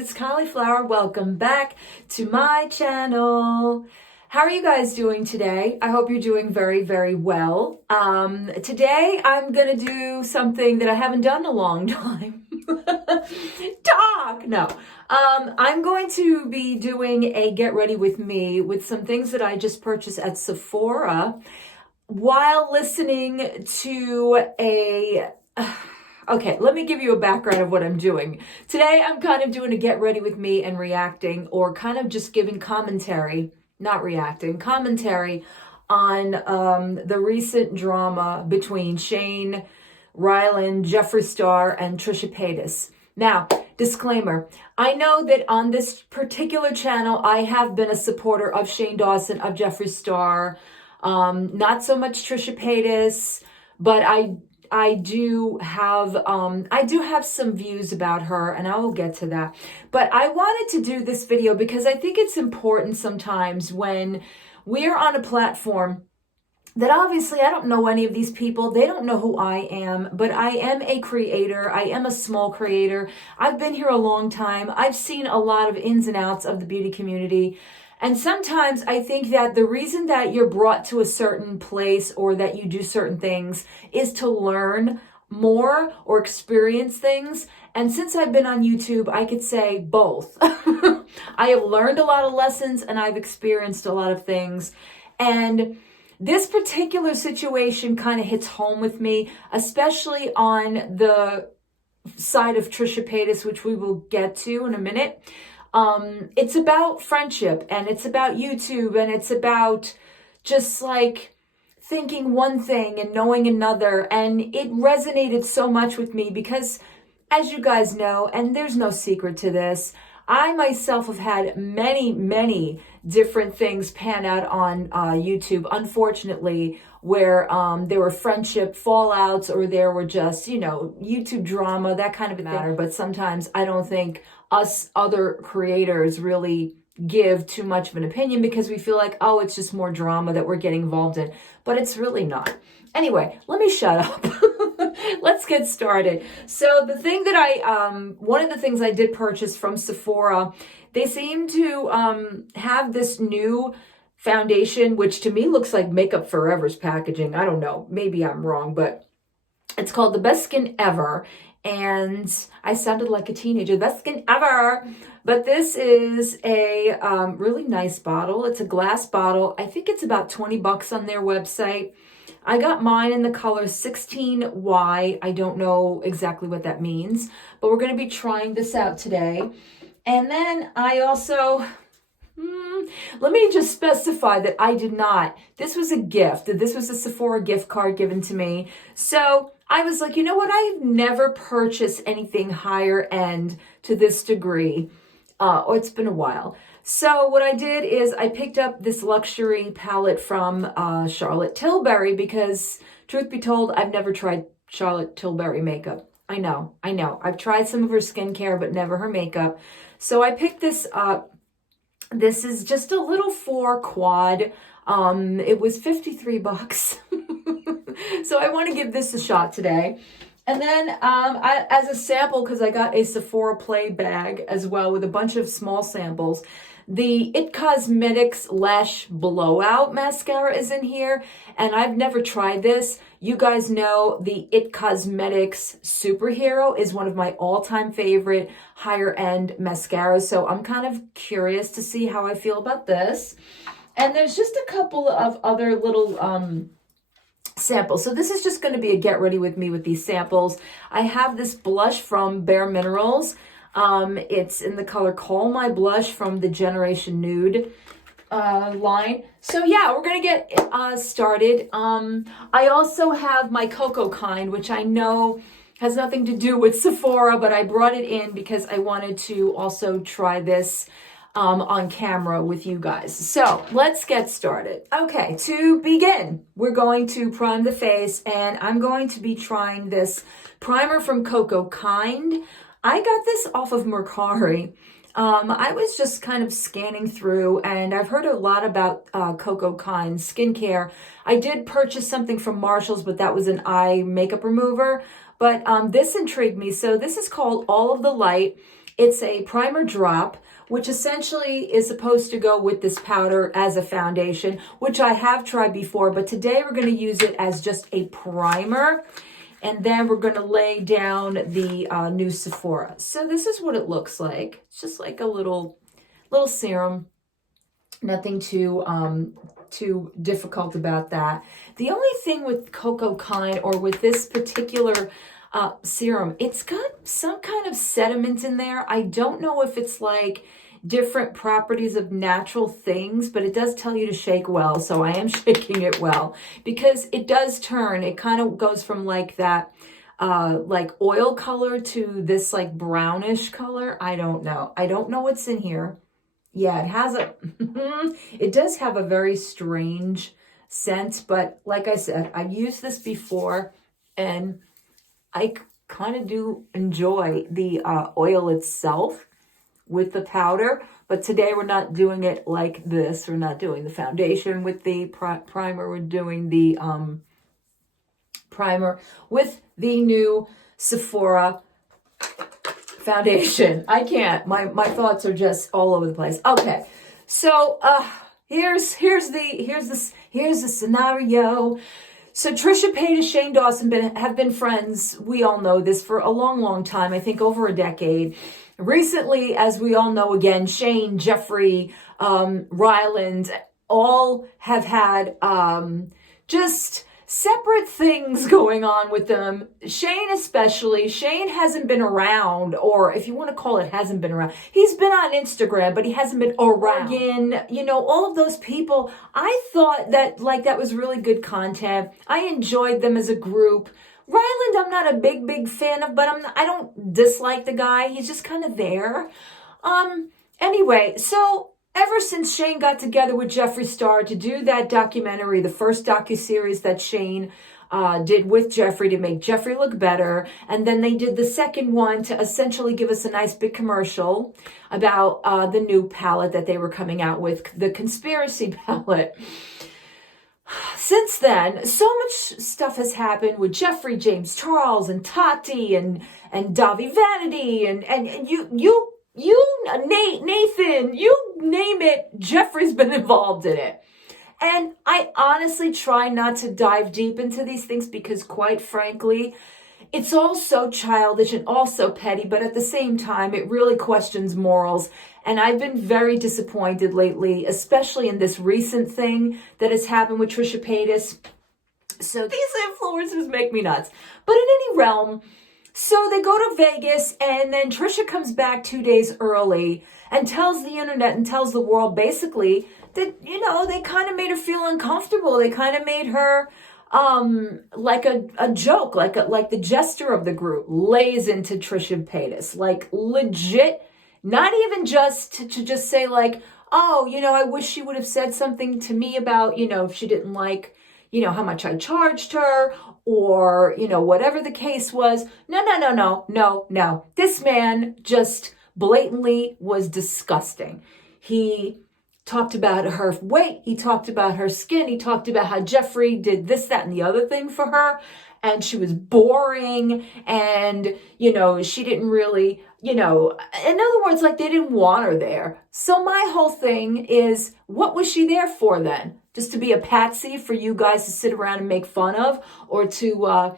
it's Cauliflower. Welcome back to my channel. How are you guys doing today? I hope you're doing very, very well. Today I'm gonna do something that I haven't done in a long time. Talk! No. I'm going to be doing a get ready with me with some things that I just purchased at Sephora while listening to a... Okay, let me give you a background of what I'm doing. Today, I'm kind of doing a get ready with me and reacting, or kind of just giving commentary, not reacting, commentary on the recent drama between Shane, Ryland, Jeffree Star, and Trisha Paytas. Now, disclaimer, I know that on this particular channel, I have been a supporter of Shane Dawson, of Jeffree Star, not so much Trisha Paytas, but I do have some views about her, and I will get to that. But I wanted to do this video because I think it's important sometimes when we're on a platform that obviously I don't know any of these people. They don't know who I am, but I am a creator. I am a small creator. I've been here a long time. I've seen a lot of ins and outs of the beauty community. And sometimes I think that the reason that you're brought to a certain place or that you do certain things is to learn more or experience things. And since I've been on YouTube, I could say both. I have learned a lot of lessons and I've experienced a lot of things. And this particular situation kind of hits home with me, especially on the side of Trisha Paytas, which we will get to in a minute. It's about friendship, and it's about YouTube, and it's about just like thinking one thing and knowing another. And it resonated so much with me because, as you guys know, and there's no secret to this, I myself have had many different things pan out on YouTube, unfortunately, where there were friendship fallouts or there were just, YouTube drama, that kind of a thing. But sometimes I don't think us other creators really give too much of an opinion because we feel like, oh, it's just more drama that we're getting involved in. But it's really not. Anyway, let me shut up. Let's get started. So the thing that one of the things I did purchase from Sephora, they seem to have this new foundation, which to me looks like Makeup Forever's packaging. I don't know. Maybe I'm wrong, but it's called The Best Skin Ever. And I sounded like a teenager, best skin ever. But this is a really nice bottle. It's a glass bottle. I think it's about 20 bucks on their website. I got mine in the color 16Y. I don't know exactly what that means, but we're going to be trying this out today. And then I also, let me just specify that I did not. This was a gift. This was a Sephora gift card given to me. So I was like, you know what? I've never purchased anything higher end to this degree. It's been a while. So what I did is I picked up this luxury palette from Charlotte Tilbury because, truth be told, I've never tried Charlotte Tilbury makeup. I know. I've tried some of her skincare, but never her makeup. So I picked this up. This is just a little 4 quad. It was 53 bucks. So I want to give this a shot today. And then as a sample, because I got a Sephora Play bag as well with a bunch of small samples, the It Cosmetics Lash Blowout Mascara is in here. And I've never tried this. You guys know the It Cosmetics Superhero is one of my all-time favorite higher end mascaras. So I'm kind of curious to see how I feel about this. And there's just a couple of other little samples. So this is just going to be a get ready with me with these samples. I have this blush from Bare Minerals. It's in the color Call My Blush from the Generation Nude line. So yeah, we're going to get started. I also have my Cocoa Kind, which I know has nothing to do with Sephora, but I brought it in because I wanted to also try this on camera with you guys. So let's get started. Okay, to begin, we're going to prime the face, and I'm going to be trying this primer from Cocoa Kind. I got this off of Mercari. I was just kind of scanning through, and I've heard a lot about Cocoa Kind skincare. I did purchase something from Marshall's, but that was an eye makeup remover. But this intrigued me. So this is called All of the Light. It's a primer drop, which essentially is supposed to go with this powder as a foundation, which I have tried before, but today we're going to use it as just a primer. And then we're going to lay down the new Sephora. So this is what it looks like. It's just like a little serum. Nothing too difficult about that. The only thing with Cocoa Kind, or with this particular serum, it's got some kind of sediment in there. I don't know if it's like different properties of natural things, but it does tell you to shake well. So I am shaking it well, because it does turn. It kind of goes from like that like oil color to this like brownish color. I don't know. I don't know what's in here. Yeah, it has a, it does have a very strange scent, but like I said, I've used this before and I kind of do enjoy the oil itself with the powder, but today we're not doing it like this. We're not doing the foundation with the primer. We're doing the primer with the new Sephora foundation. I can't. My thoughts are just all over the place. Okay, so here's the scenario. So Trisha Paytas, Shane Dawson have been friends. We all know this for a long time. I think over a decade. Recently, as we all know, again, Shane, Jeffree, Ryland, all have had just separate things going on with them. Shane especially. Shane hasn't been around, or if you want to call it hasn't been around. He's been on Instagram, but he hasn't been around. Again, you know, all of those people, I thought that like that was really good content. I enjoyed them as a group. Ryland, I'm not a big fan of, but I don't dislike the guy. He's just kind of there. Anyway, so ever since Shane got together with Jeffree Star to do that documentary, the first docuseries that Shane did with Jeffree to make Jeffree look better, and then they did the second one to essentially give us a nice big commercial about the new palette that they were coming out with, the Conspiracy palette. Since then, so much stuff has happened with Jeffree, James Charles, and Tati, and Davi Vanity, and you, Nathan, you name it, Jeffree's been involved in it. And I honestly try not to dive deep into these things because, quite frankly, it's all so childish and also petty, but at the same time, it really questions morals. And I've been very disappointed lately, especially in this recent thing that has happened with Trisha Paytas. So these influencers make me nuts. But in any realm, so they go to Vegas, and then Trisha comes back 2 days early and tells the internet and tells the world basically that, you know, they kind of made her feel uncomfortable. They kind of made her like a joke, like the jester of the group lays into Trisha Paytas, like legit, not even just to just say like, oh, you know, I wish she would have said something to me about, you know, if she didn't like, you know, how much I charged her, or, you know, whatever the case was. No. This man just blatantly was disgusting. He talked about her weight. He talked about her skin. He talked about how Jeffree did this, that, and the other thing for her. And she was boring. And, you know, she didn't really, you know, in other words, like they didn't want her there. So my whole thing is, what was she there for then? Just to be a patsy for you guys to sit around and make fun of, or to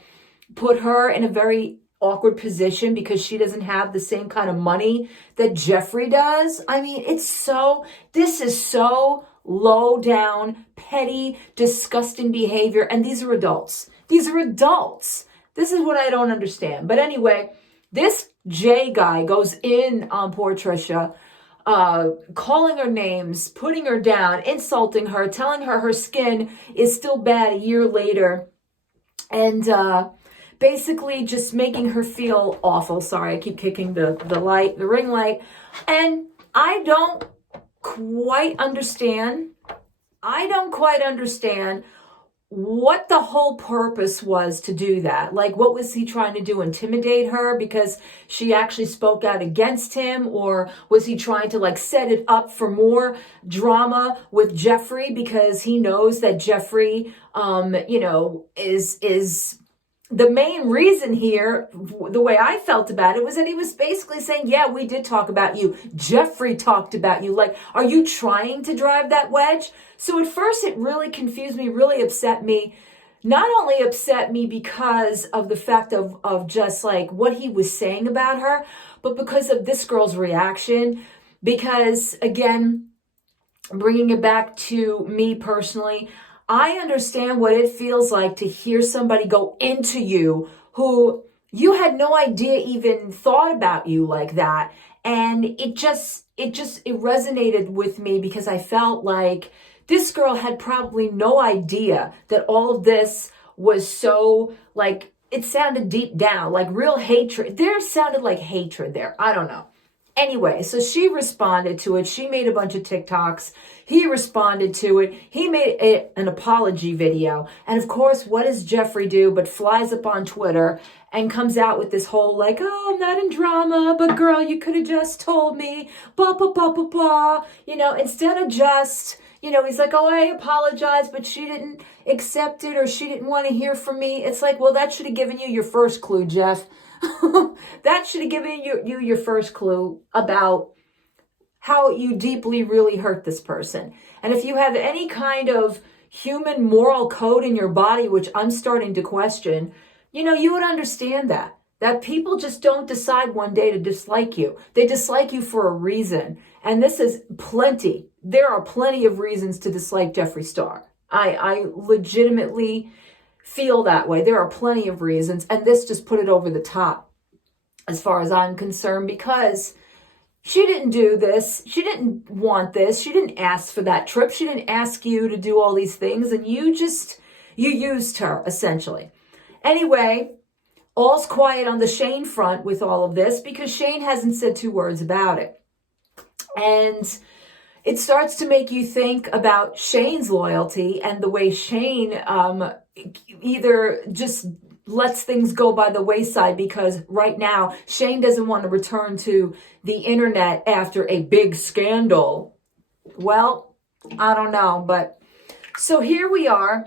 put her in a very awkward position because she doesn't have the same kind of money that Jeffree does? I mean, this is so low down, petty, disgusting behavior. And these are adults. These are adults. This is what I don't understand. But anyway, this Jay guy goes in on poor Trisha, calling her names, putting her down, insulting her, telling her her skin is still bad a year later, and basically just making her feel awful. Sorry, I keep kicking the ring light. And I don't quite understand what the whole purpose was to do that. Like, what was he trying to do? Intimidate her because she actually spoke out against him? Or was he trying to like set it up for more drama with Jeffree because he knows that Jeffree, you know, is the main reason here, the way I felt about it, was that he was basically saying, yeah, we did talk about you. Jeffree talked about you. Like, are you trying to drive that wedge? So at first it really confused me, really upset me. Not only upset me because of the fact of just like what he was saying about her, but because of this girl's reaction. Because again, bringing it back to me personally, I understand what it feels like to hear somebody go into you who you had no idea even thought about you like that. And it resonated with me because I felt like this girl had probably no idea that all of this was so, like, it sounded deep down, like real hatred. There sounded like hatred there. I don't know. Anyway, so she responded to it. She made a bunch of TikToks. He responded to it. He made an apology video. And of course, what does Jeffree do but flies up on Twitter and comes out with this whole like, oh, I'm not in drama, but girl, you could have just told me, blah, blah, blah, blah, blah. You know, instead of just, you know, he's like, oh, I apologize, but she didn't accept it or she didn't want to hear from me. It's like, well, that should have given you your first clue, Jeff. That should have given you your first clue about how you deeply really hurt this person. And if you have any kind of human moral code in your body, which I'm starting to question, you know, you would understand that people just don't decide one day to dislike you. They dislike you for a reason. And this is plenty. There are plenty of reasons to dislike Jeffree Star. I legitimately feel that way. There are plenty of reasons, and this just put it over the top as far as I'm concerned, because she didn't do this. She didn't want this. She didn't ask for that trip. She didn't ask you to do all these things, and you used her, essentially. Anyway, all's quiet on the Shane front with all of this because Shane hasn't said two words about it. And it starts to make you think about Shane's loyalty and the way Shane either just lets things go by the wayside because right now Shane doesn't want to return to the internet after a big scandal. Well, I don't know, but so here we are.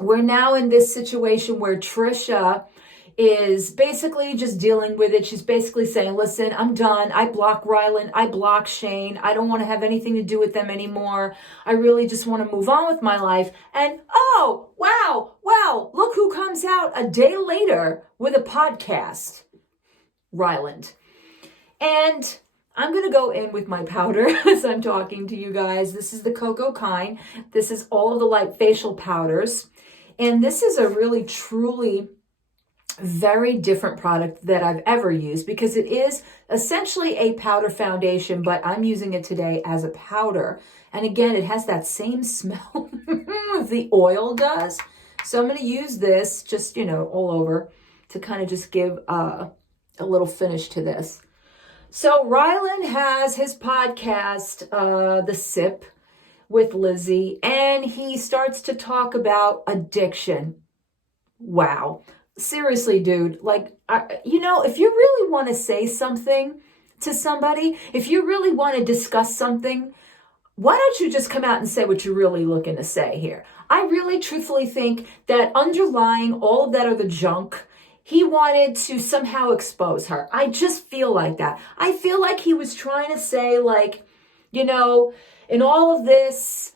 We're now in this situation where Trisha is basically just dealing with it. She's basically saying, listen, I'm done. I block Ryland. I block Shane. I don't want to have anything to do with them anymore. I really just want to move on with my life. And oh, wow, look who comes out a day later with a podcast. Ryland. And I'm going to go in with my powder as I'm talking to you guys. This is the cocoa kind. This is all of the light facial powders. And this is a really, truly very different product that I've ever used because it is essentially a powder foundation, but I'm using it today as a powder. And again, it has that same smell the oil does. So I'm going to use this just, you know, all over to kind of just give a little finish to this. So Ryland has his podcast, The Sip with Lizzie, and he starts to talk about addiction. Wow. Seriously, dude, like, you know, if you really want to say something to somebody, if you really want to discuss something, why don't you just come out and say what you're really looking to say here? I really truthfully think that underlying all of that other junk, he wanted to somehow expose her. I just feel like that. I feel like he was trying to say, like, you know, in all of this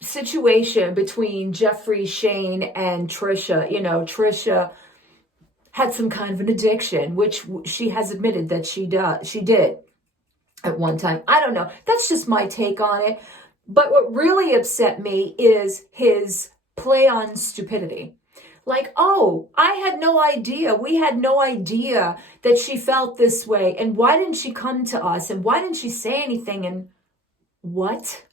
situation between Jeffree, Shane, and Trisha, you know, Trisha had some kind of an addiction, which she has admitted that she did at one time. I don't know. That's just my take on it. But what really upset me is his play on stupidity. Like, oh, I had no idea. We had no idea that she felt this way. And why didn't she come to us? And why didn't she say anything? And what?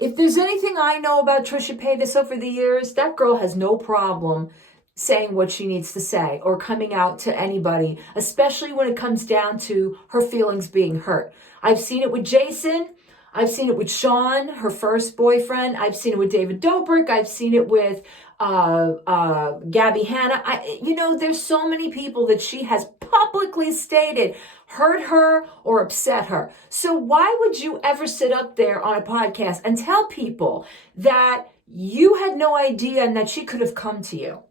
If there's anything I know about Trisha Paytas over the years, that girl has no problem saying what she needs to say or coming out to anybody, especially when it comes down to her feelings being hurt. I've seen it with Jason. I've seen it with Sean, her first boyfriend. I've seen it with David Dobrik. I've seen it with Gabby Hanna. You know, there's so many people that she has publicly stated hurt her or upset her. So why would you ever sit up there on a podcast and tell people that you had no idea and that she could have come to you.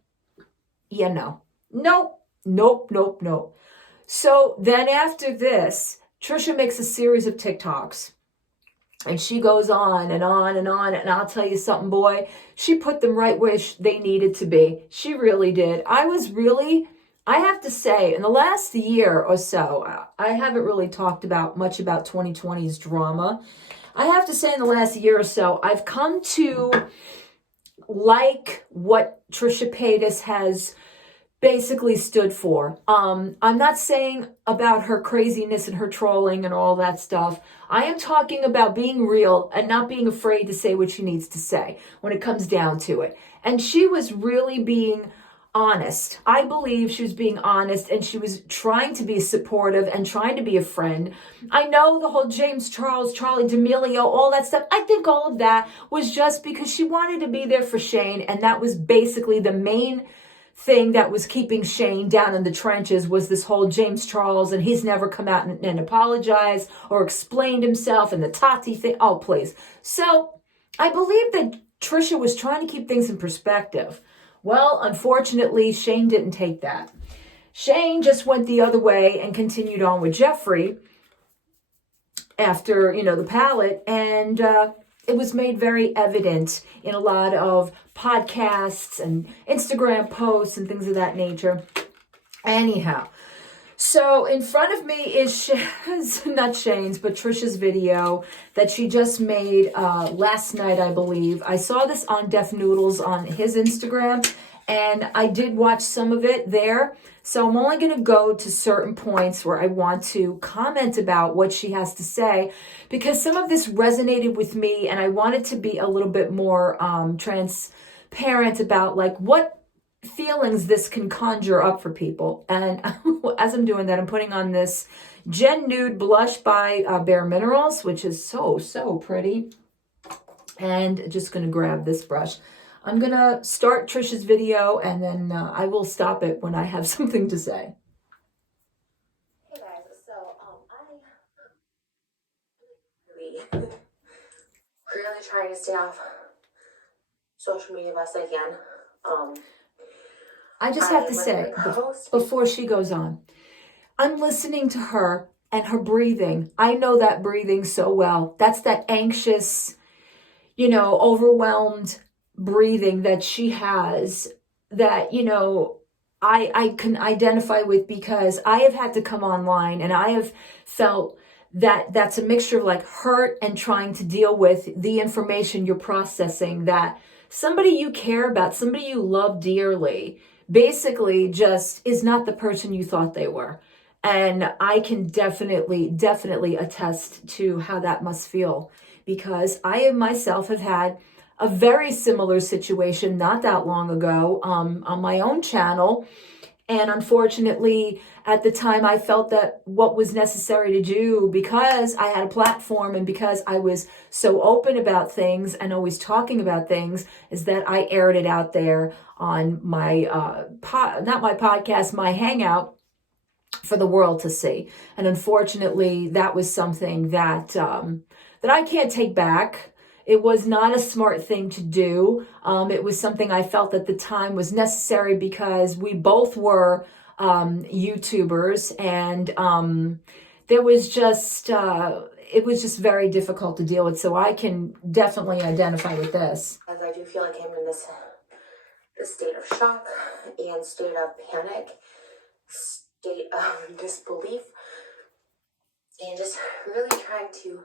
Yeah, no. Nope, nope, nope, nope. So then after this, Trisha makes a series of TikToks. And she goes on and on and on. And I'll tell you something, boy, she put them right where they needed to be. She really did. I have to say, in the last year or so, I haven't really talked about much about 2020's drama. I have to say in the last year or so, I've come to like what Trisha Paytas has basically stood for. I'm not saying about her craziness and her trolling and all that stuff. I am talking about being real and not being afraid to say what she needs to say when it comes down to it. And she was really being honest. I believe she was being honest, and she was trying to be supportive and trying to be a friend. I know the whole James Charles, Charlie D'Amelio, all that stuff. I think all of that was just because she wanted to be there for Shane, and that was basically the main thing that was keeping Shane down in the trenches, was this whole James Charles, and he's never come out and apologized or explained himself, and the Tati thing. Oh, please. So I believe that Trisha was trying to keep things in perspective. Well, unfortunately, Shane didn't take that. Shane just went the other way and continued on with Jeffree after, the pallet. And it was made very evident in a lot of podcasts and Instagram posts and things of that nature. Anyhow, so in front of me is not Shane's, but Trisha's video that she just made last night, I believe. I saw this on Def Noodles on his Instagram, and I did watch some of it there. So I'm only going to go to certain points where I want to comment about what she has to say, because some of this resonated with me, and I wanted to be a little bit more transparent about like what feelings this can conjure up for people. And as I'm doing that, I'm putting on this Gen Nude blush by Bare Minerals, which is so pretty. And just going to grab this brush. I'm going to start Trisha's video, and then I will stop it when I have something to say. Hey guys, so I really trying to stay off social media best I can. I just have to say, before she goes on, I'm listening to her and her breathing. I know that breathing so well. That's that anxious, overwhelmed breathing that she has that, I can identify with, because I have had to come online and I have felt that that's a mixture of like hurt and trying to deal with the information you're processing, that somebody you care about, somebody you love dearly, basically just is not the person you thought they were. And I can definitely attest to how that must feel, because I myself have had a very similar situation not that long ago on my own channel. And unfortunately, at the time, I felt that what was necessary to do, because I had a platform and because I was so open about things and always talking about things, is that I aired it out there on my, not my podcast, my Hangout, for the world to see. And unfortunately, that was something that I can't take back. It was not a smart thing to do. It was something I felt at the time was necessary, because we both were YouTubers, and there was just, it was just very difficult to deal with. So I can definitely identify with this. As I do feel like I'm in this state of shock and state of panic, state of disbelief, and just really trying to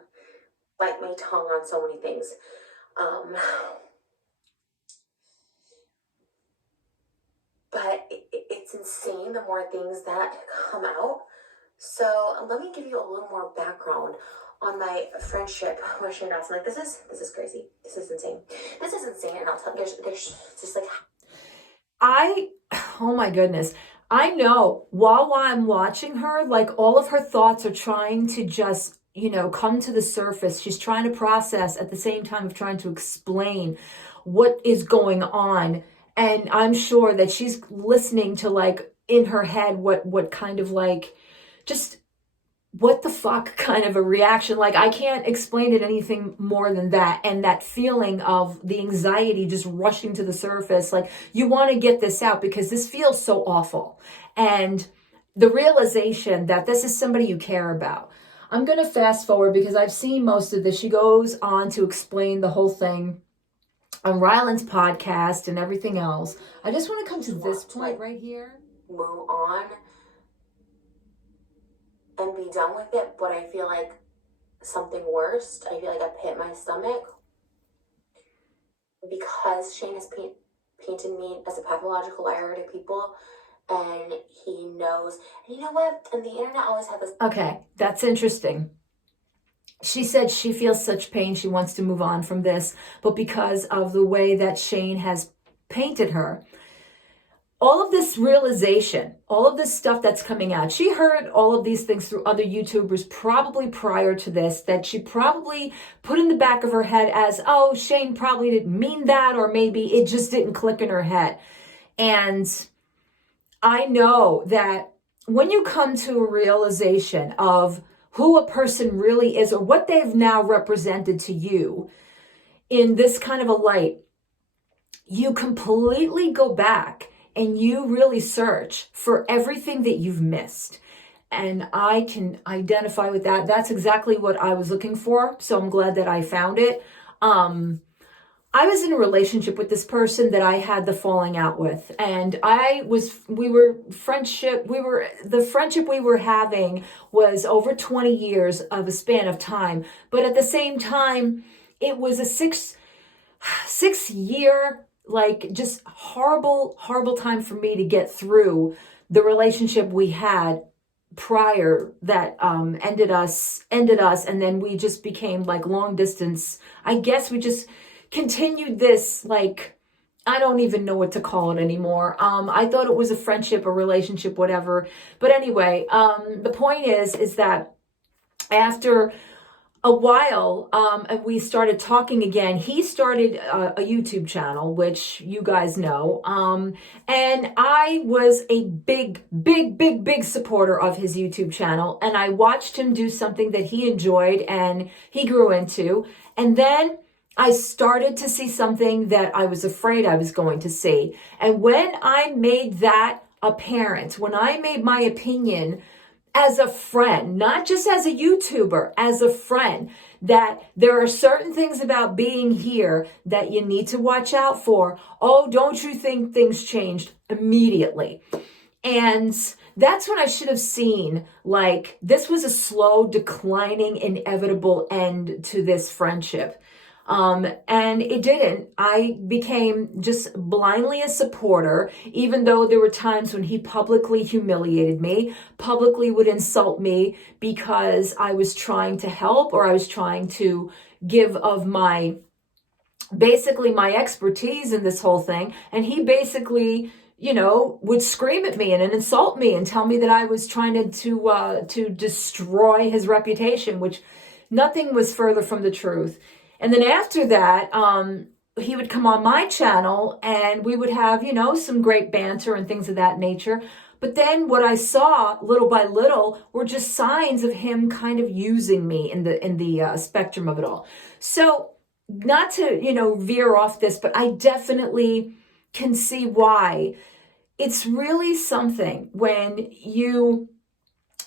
bite my tongue on so many things. But it's insane the more things that come out. So let me give you a little more background on my friendship with Shane Dawson. Like, this is crazy. This is insane. This is insane. And I'll tell you, there's just like, oh my goodness. I know while I'm watching her, like all of her thoughts are trying to just, come to the surface. She's trying to process at the same time of trying to explain what is going on. And I'm sure that she's listening to, like, in her head, what kind of like, just what the fuck kind of a reaction. Like, I can't explain it anything more than that. And that feeling of the anxiety just rushing to the surface. Like, you want to get this out because this feels so awful. And the realization that this is somebody you care about. I'm going to fast forward because I've seen most of this. She goes on to explain the whole thing on Ryland's podcast and everything else. I just want to come to this point right here. Move on and be done with it, but I feel like something worse. I feel like I've hit my stomach because Shane has painted me as a pathological liar to people, and he knows. And you know what? And the internet always had this. Okay, that's interesting. She said she feels such pain, she wants to move on from this, but because of the way that Shane has painted her, all of this realization, all of this stuff that's coming out, she heard all of these things through other YouTubers probably prior to this, that she probably put in the back of her head as, oh, Shane probably didn't mean that, or maybe it just didn't click in her head. And I know that when you come to a realization of who a person really is, or what they've now represented to you in this kind of a light, you completely go back and you really search for everything that you've missed. And I can identify with that. That's exactly what I was looking for. So I'm glad that I found it. I was in a relationship with this person that I had the falling out with. And the friendship we were having was over 20 years of a span of time. But at the same time, it was a six year, like, just horrible time for me to get through the relationship we had prior that ended us, and then we just became like long distance. I guess we just continued this, like, I don't even know what to call it anymore. I thought it was a friendship, a relationship, whatever. But anyway, the point is that after a while, and we started talking again, he started a YouTube channel, which you guys know. And I was a big supporter of his YouTube channel. And I watched him do something that he enjoyed and he grew into. And then I started to see something that I was afraid I was going to see. And when I made that apparent, when I made my opinion as a friend, not just as a YouTuber, as a friend, that there are certain things about being here that you need to watch out for. Oh, don't you think things changed immediately? And that's when I should have seen, like, this was a slow, declining, inevitable end to this friendship. And it didn't. I became just blindly a supporter, even though there were times when he publicly humiliated me, publicly would insult me because I was trying to help, or I was trying to give of my expertise in this whole thing. And he basically, would scream at me and insult me and tell me that I was trying to destroy his reputation, which nothing was further from the truth. And then after that, he would come on my channel and we would have, some great banter and things of that nature. But then what I saw little by little were just signs of him kind of using me in the spectrum of it all. So not to, veer off this, but I definitely can see why it's really something when you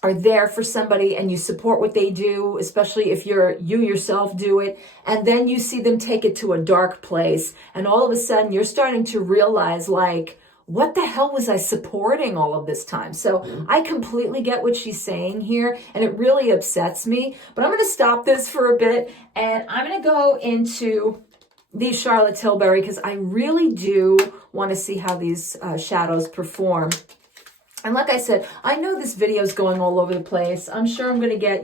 are there for somebody and you support what they do, especially if you yourself do it, and then you see them take it to a dark place, and all of a sudden you're starting to realize, like, what the hell was I supporting all of this time? So I completely get what she's saying here, and it really upsets me. But I'm going to stop this for a bit, and I'm going to go into these Charlotte Tilbury, because I really do want to see how these shadows perform. And like I said, I know this video is going all over the place. I'm sure I'm going to get,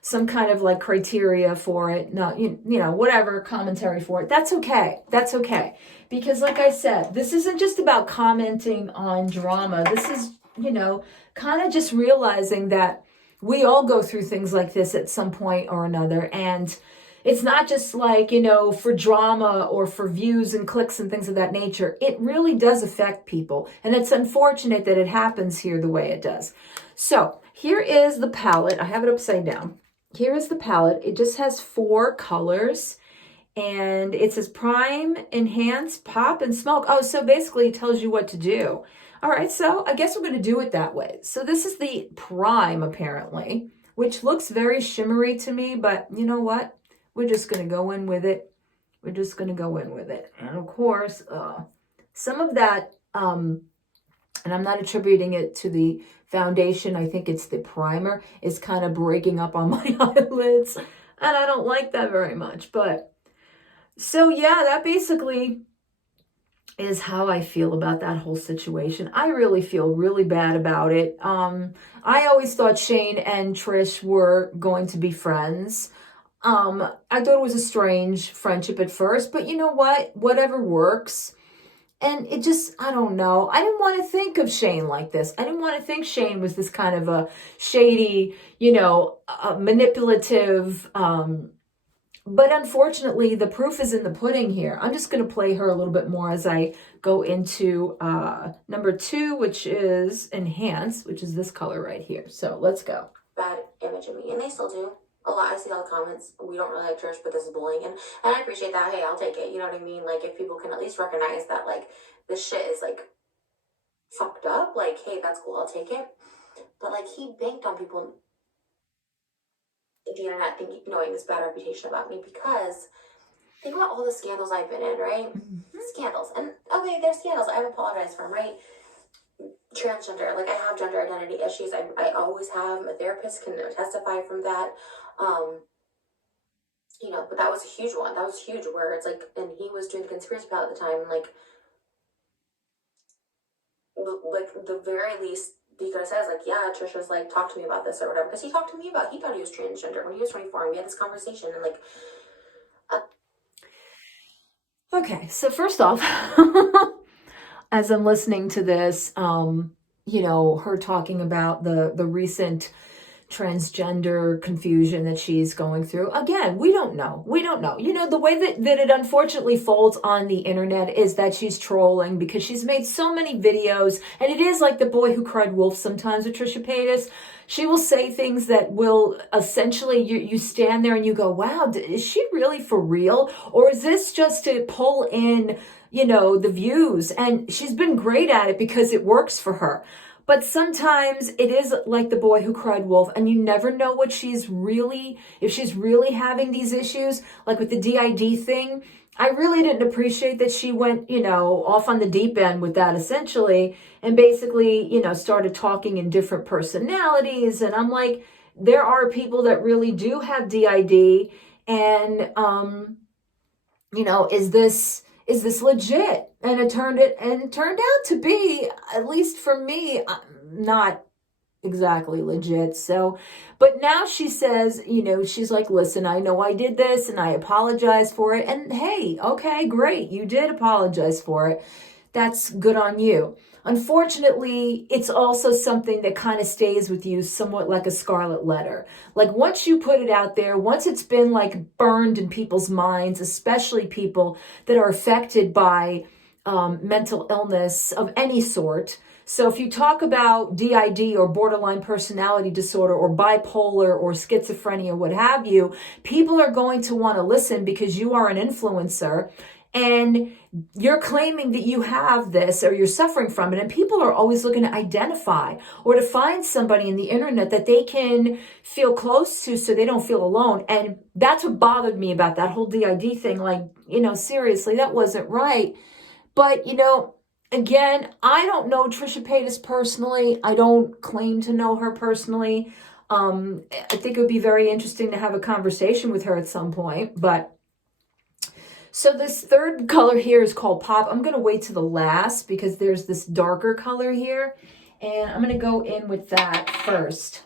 some kind of like criteria for it. No, whatever, commentary for it. That's okay. That's okay. Because like I said, this isn't just about commenting on drama. This is, kind of just realizing that we all go through things like this at some point or another. And it's not just like, for drama or for views and clicks and things of that nature. It really does affect people. And it's unfortunate that it happens here the way it does. So Here is the palette. I have it upside down. Here is the palette. It just has 4 colors. And it says prime, enhance, pop, and smoke. Oh, so basically it tells you what to do. All right, so I guess we're going to do it that way. So this is the prime, apparently, which looks very shimmery to me, but you know what? We're just going to go in with it. We're just going to go in with it. And of course, some of that, and I'm not attributing it to the foundation, I think it's the primer, is kind of breaking up on my eyelids. And I don't like that very much, but so yeah, that basically is how I feel about that whole situation. I really feel really bad about it. I always thought Shane and Trish were going to be friends. I thought it was a strange friendship at first, but you know what? Whatever works. And it just, I don't know. I didn't want to think of Shane like this. I didn't want to think Shane was this kind of a shady, manipulative, but unfortunately, the proof is in the pudding here. I'm just going to play her a little bit more as I go into number 2, which is enhance, which is this color right here. So let's go. Bad image of me, and they still do. A lot. I see all the comments. We don't really like church, but this is bullying, and I appreciate that. Hey, I'll take it. You know what I mean? Like, if people can at least recognize that, like, this shit is like fucked up. Like, hey, that's cool. I'll take it. But like, he banked on people, the internet, thinking, knowing this bad reputation about me, because think about all the scandals I've been in, right? Mm-hmm. Scandals. And okay, there's scandals. I apologize for them, right? Transgender, like, I have gender identity issues. I always have. A therapist can testify from that. But that was a huge one. That was huge, where it's like, and he was doing the conspiracy palette at the time, and like the very least he could have said is like, yeah, Trisha's like, talk to me about this or whatever, because he talked to me about, he thought he was transgender when he was 24, and we had this conversation, and like, okay, so first off, as I'm listening to this, her talking about the recent transgender confusion that she's going through. Again, we don't know. The way that it unfortunately folds on the internet is that she's trolling, because she's made so many videos, and it is like the boy who cried wolf sometimes with Trisha Paytas. She will say things that will essentially, you stand there and you go, wow, is she really for real? Or is this just to pull in, the views? And she's been great at it because it works for her. But sometimes it is like the boy who cried wolf, and you never know if she's really having these issues, like with the DID thing. I really didn't appreciate that she went, off on the deep end with that, essentially, and basically, started talking in different personalities. And I'm like, there are people that really do have DID, and, is this legit? And it turned out to be, at least for me, not exactly legit. So, but now she says, she's like, listen, I know I did this and I apologize for it. And hey, okay, great. You did apologize for it. That's good on you. Unfortunately, it's also something that kind of stays with you somewhat like a scarlet letter. Like, once you put it out there, once it's been like burned in people's minds, especially people that are affected by mental illness of any sort. So if you talk about DID or borderline personality disorder or bipolar or schizophrenia, what have you, people are going to want to listen because you are an influencer and you're claiming that you have this or you're suffering from it. And people are always looking to identify or to find somebody in the internet that they can feel close to so they don't feel alone. And that's what bothered me about that whole DID thing. Like, seriously, that wasn't right. But, again, I don't know Trisha Paytas personally. I don't claim to know her personally. I think it would be very interesting to have a conversation with her at some point. But so this third color here is called Pop. I'm going to wait to the last because there's this darker color here. And I'm going to go in with that first.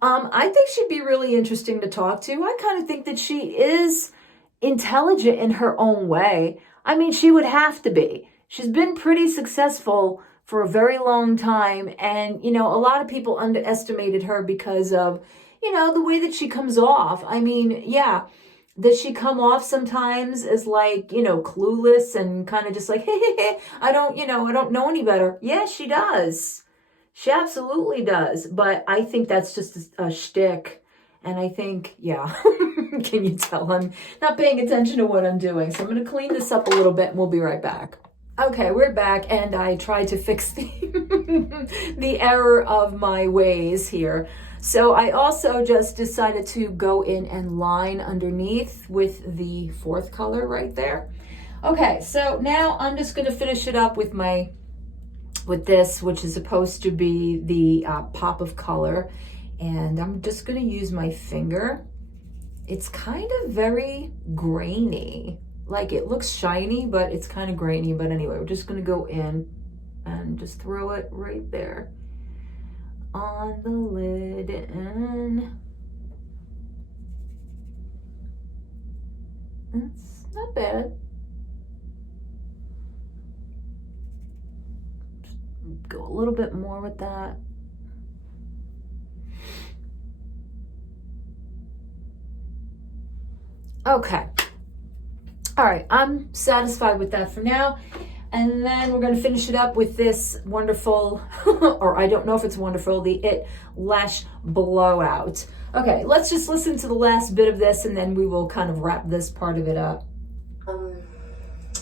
I think she'd be really interesting to talk to. I kind of think that she is intelligent in her own way. I mean, she would have to be. She's been pretty successful for a very long time. And, a lot of people underestimated her because of, the way that she comes off. I mean, yeah, does she come off sometimes as like, clueless and kind of just like, hey, I don't know any better. Yeah, she does. She absolutely does. But I think that's just a shtick. And I think, yeah, can you tell I'm not paying attention to what I'm doing? So I'm going to clean this up a little bit and we'll be right back. Okay, we're back, and I tried to fix the error of my ways here. So I also just decided to go in and line underneath with the fourth color right there. Okay, so now I'm just going to finish it up with this, which is supposed to be the pop of color. And I'm just going to use my finger. It's kind of very grainy. Like, it looks shiny, but it's kind of grainy. But anyway, we're just going to go in and just throw it right there on the lid. And it's not bad. Just go a little bit more with that. Okay. All right, I'm satisfied with that for now. And then we're going to finish it up with this wonderful, or I don't know if it's wonderful, the It Lash Blowout. Okay, let's just listen to the last bit of this and then we will kind of wrap this part of it up. The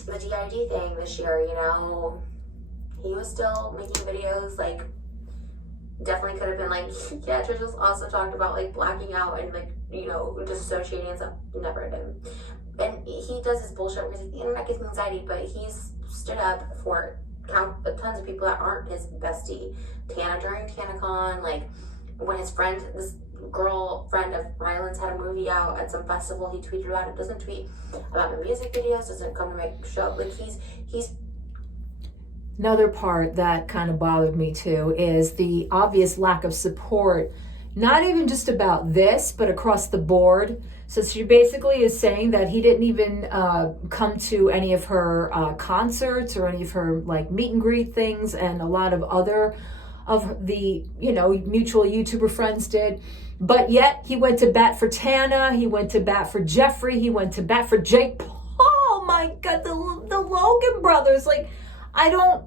GRD thing this year, you know, he was still making videos, like, definitely could have been like, yeah, Trisha's also talked about, like, blacking out and, like, you know, dissociating and stuff. Never did. And he does his bullshit where he's like, the internet gives me anxiety, but he's stood up for tons of people that aren't his bestie. Tana during TanaCon, like, when his friend, this girlfriend of Ryland's had a movie out at some festival, he tweeted about it. Doesn't tweet about my music videos, doesn't come to my show. Like, he's Another part that kind of bothered me too is the obvious lack of support, not even just about this, but across the board. So she basically is saying that he didn't even come to any of her concerts or any of her, like, meet and greet things, and a lot of other of the, you know, mutual YouTuber friends did. But yet he went to bat for Tana, he went to bat for Jeffree, he went to bat for Jake Paul. Oh my God, the Logan brothers. Like, I don't,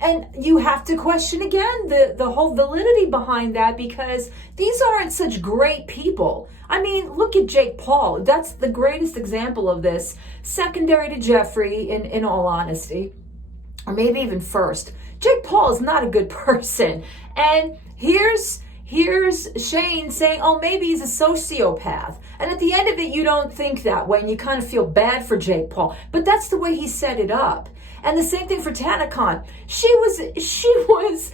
and you have to question again the whole validity behind that, because these aren't such great people. I mean, look at Jake Paul. That's the greatest example of this. Secondary to Jeffree, in all honesty, or maybe even first. Jake Paul is not a good person. And here's Shane saying, oh, maybe he's a sociopath. And at the end of it, you don't think that way, and you kind of feel bad for Jake Paul. But that's the way he set it up. And the same thing for TanaCon. She was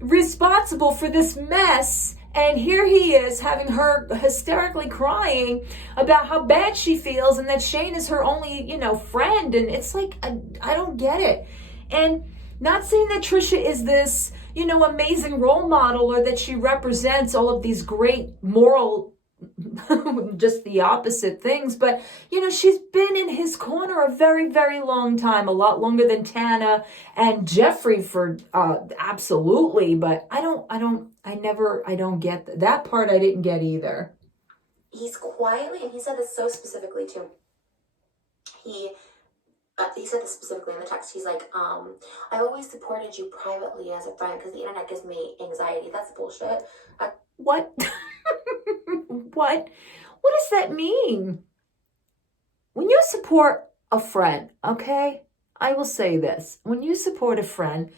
responsible for this mess, and here he is having her hysterically crying about how bad she feels and that Shane is her only, you know, friend. And it's like, I don't get it. And not saying that Trisha is this, you know, amazing role model, or that she represents all of these great moral, just the opposite things, but, you know, she's been in his corner a very, very long time, a lot longer than Tana and Jeffree for absolutely. But I don't get that part. I didn't get either. He's quietly, and he said this so specifically too. He said this specifically in the text. He's like, I've always supported you privately as a friend because the internet gives me anxiety. That's bullshit. What? What does that mean? When you support a friend, okay, I will say this. When you support a friend,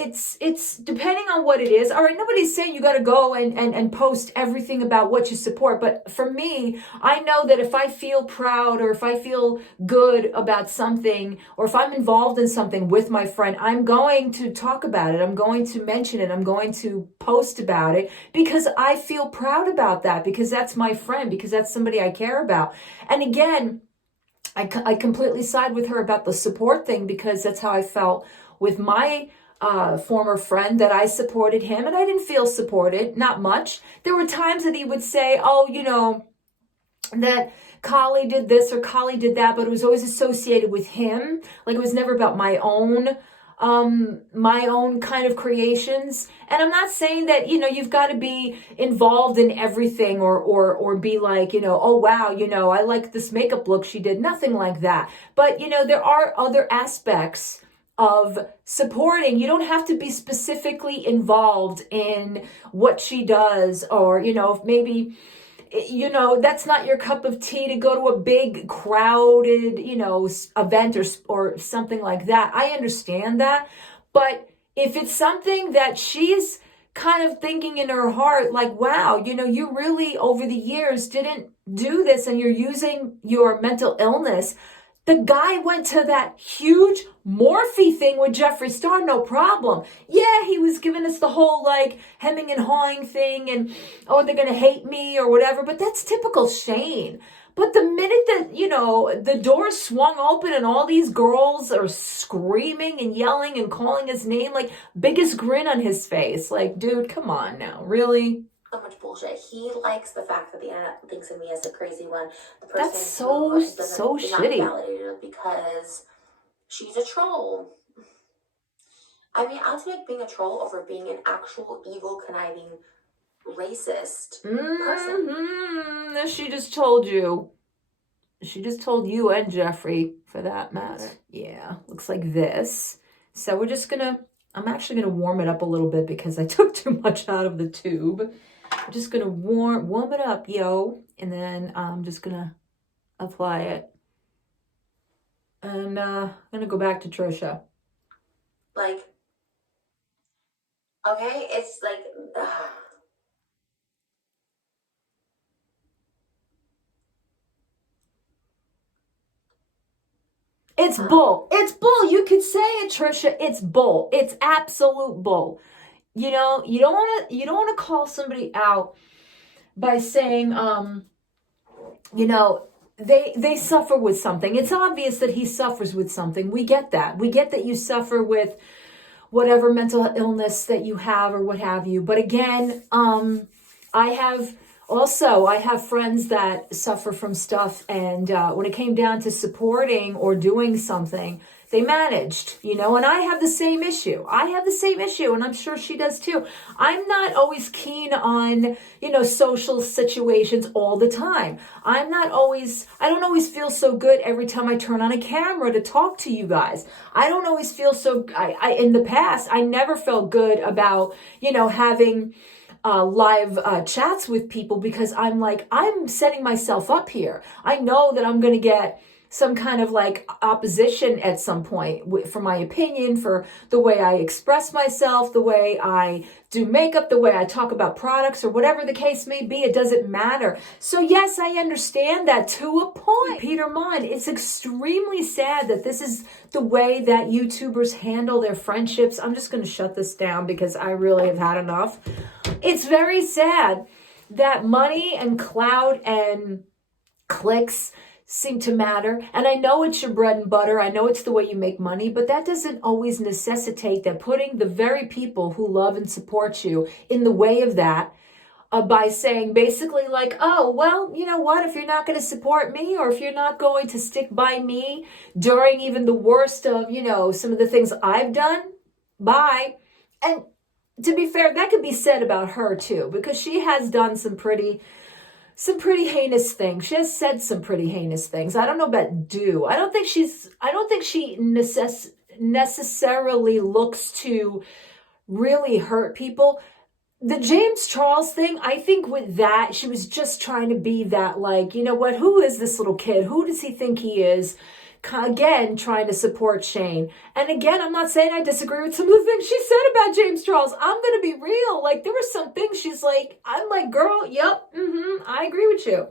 it's depending on what it is. All right, nobody's saying you got to go and post everything about what you support. But for me, I know that if I feel proud, or if I feel good about something, or if I'm involved in something with my friend, I'm going to talk about it. I'm going to mention it. I'm going to post about it because I feel proud about that, because that's my friend, because that's somebody I care about. And again, I completely side with her about the support thing, because that's how I felt with my former friend, that I supported him and I didn't feel supported, not much. There were times that he would say, oh, you know, that Choly did this or Choly did that, but it was always associated with him. Like, it was never about my own kind of creations. And I'm not saying that, you know, you've got to be involved in everything, or be like, you know, oh wow, you know, I like this makeup look she did. Nothing like that. But, you know, there are other aspects of supporting. You don't have to be specifically involved in what she does, or, maybe, that's not your cup of tea to go to a big crowded, event or something like that. I understand that. But if it's something that she's kind of thinking in her heart, like, wow, you really over the years didn't do this and you're using your mental illness. The guy went to that huge Morphe thing with Jeffree Star, no problem. Yeah, he was giving us the whole like hemming and hawing thing and, oh, they're going to hate me or whatever. But that's typical Shane. But the minute that, the door swung open and all these girls are screaming and yelling and calling his name, like biggest grin on his face. Like, dude, come on now. Really? So much bullshit. He likes the fact that the internet thinks of me as the crazy one. The person That's so shitty. Not validated because she's a troll. I mean, I'll take being a troll over being an actual evil, conniving, racist person. She just told you. She just told you and Jeffree, for that matter. Yeah, looks like this. So I'm actually gonna warm it up a little bit because I took too much out of the tube. I'm just gonna warm it up, yo. And then I'm just gonna apply it. And I'm gonna go back to Trisha. Like, okay, it's like, It's bull. It's bull. You could say it, Trisha. It's bull. It's absolute bull. You don't want to call somebody out by saying, they suffer with something. It's obvious that he suffers with something. We get that. We get that you suffer with whatever mental illness that you have or what have you. But again, I have friends that suffer from stuff, and when it came down to supporting or doing something, they managed, and I have the same issue. And I'm sure she does too. I'm not always keen on, social situations all the time. I don't always feel so good every time I turn on a camera to talk to you guys. I don't always feel in the past, I never felt good about, having live chats with people, because I'm setting myself up here. I know that I'm going to get some kind of like opposition at some point for my opinion, for the way I express myself, the way I do makeup, the way I talk about products, or whatever the case may be. It doesn't matter. So yes, I understand that to a point. Peter Mon, it's extremely sad that this is the way that YouTubers handle their friendships. I'm just going to shut this down because I really have had enough. It's very sad that money and clout and clicks seem to matter. And I know it's your bread and butter. I know it's the way you make money, but that doesn't always necessitate that putting the very people who love and support you in the way of that, by saying basically like, oh, well, you know what? If you're not going to support me, or if you're not going to stick by me during even the worst of, some of the things I've done, bye. And to be fair, that could be said about her too, because she has done some pretty heinous things. She has said some pretty heinous things. I don't know about do. I don't think she necessarily looks to really hurt people. The James Charles thing, I think with that, she was just trying to be that, like, you know what, who is this little kid? Who does he think he is? Again, trying to support Shane. And again, I'm not saying I disagree with some of the things she said about James Charles. I'm going to be real. Like, there were some things I'm like, girl, yep, I agree with you.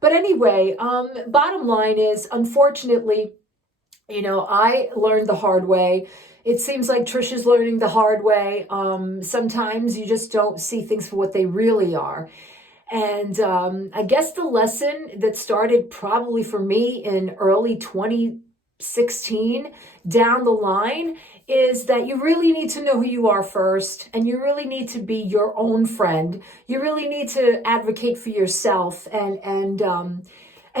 But anyway, bottom line is, unfortunately, I learned the hard way. It seems like Trisha's learning the hard way. Sometimes you just don't see things for what they really are. And I guess the lesson that started probably for me in early 2016 down the line is that you really need to know who you are first, and you really need to be your own friend. You really need to advocate for yourself and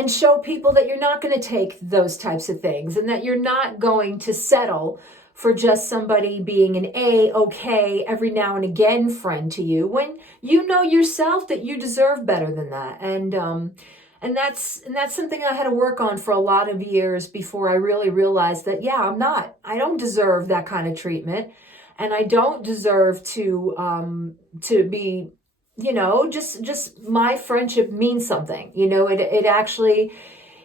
show people that you're not going to take those types of things, and that you're not going to settle for just somebody being an okay every now and again friend to you, when you know yourself that you deserve better than that. And And that's something I had to work on for a lot of years before I really realized that, yeah, I don't deserve that kind of treatment. And I don't deserve to be, just my friendship means something. It actually,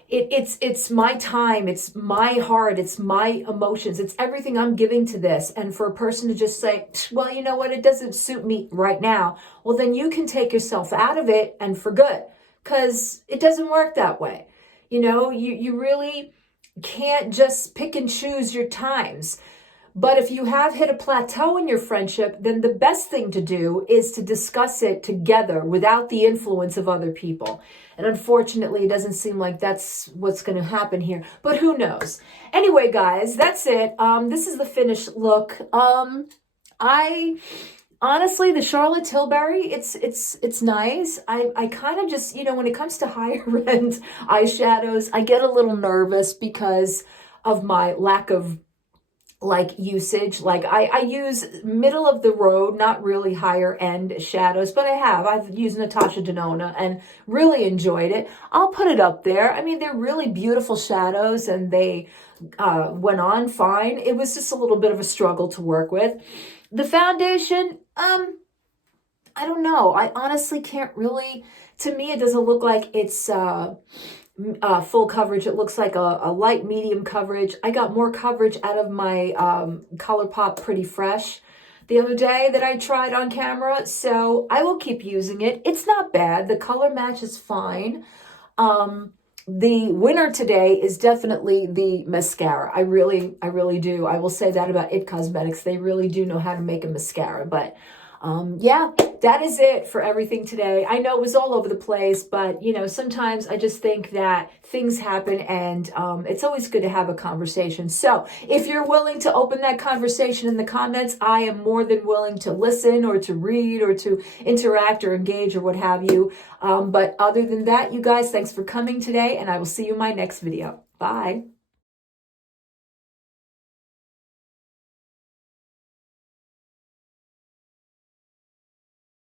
it's my time, it's my heart, it's my emotions, it's everything I'm giving to this. And for a person to just say, well, you know what, it doesn't suit me right now. Well, then you can take yourself out of it and for good, because it doesn't work that way. You really can't just pick and choose your times. But if you have hit a plateau in your friendship, then the best thing to do is to discuss it together without the influence of other people. And unfortunately, it doesn't seem like that's what's going to happen here. But who knows? Anyway, guys, that's it. This is the finished look. I honestly, the Charlotte Tilbury, it's nice. I kind of just, when it comes to higher end eyeshadows, I get a little nervous because of my lack of usage. I use middle of the road, not really higher end shadows, but I've used Natasha Denona and really enjoyed it. I'll put it up there. I mean, they're really beautiful shadows and they went on fine. It was just a little bit of a struggle to work with. The foundation, I don't know. I honestly can't really, to me, it doesn't look like it's full coverage. It looks like a light medium coverage. I got more coverage out of my ColourPop Pretty Fresh the other day that I tried on camera, so I will keep using it. It's not bad. The color match is fine. The winner today is definitely the mascara. I really do. I will say that about IT Cosmetics. They really do know how to make a mascara, but yeah, that is it for everything today. I know it was all over the place, but sometimes I just think that things happen and it's always good to have a conversation. So if you're willing to open that conversation in the comments, I am more than willing to listen or to read or to interact or engage or what have you. But other than that, you guys, thanks for coming today and I will see you in my next video. Bye.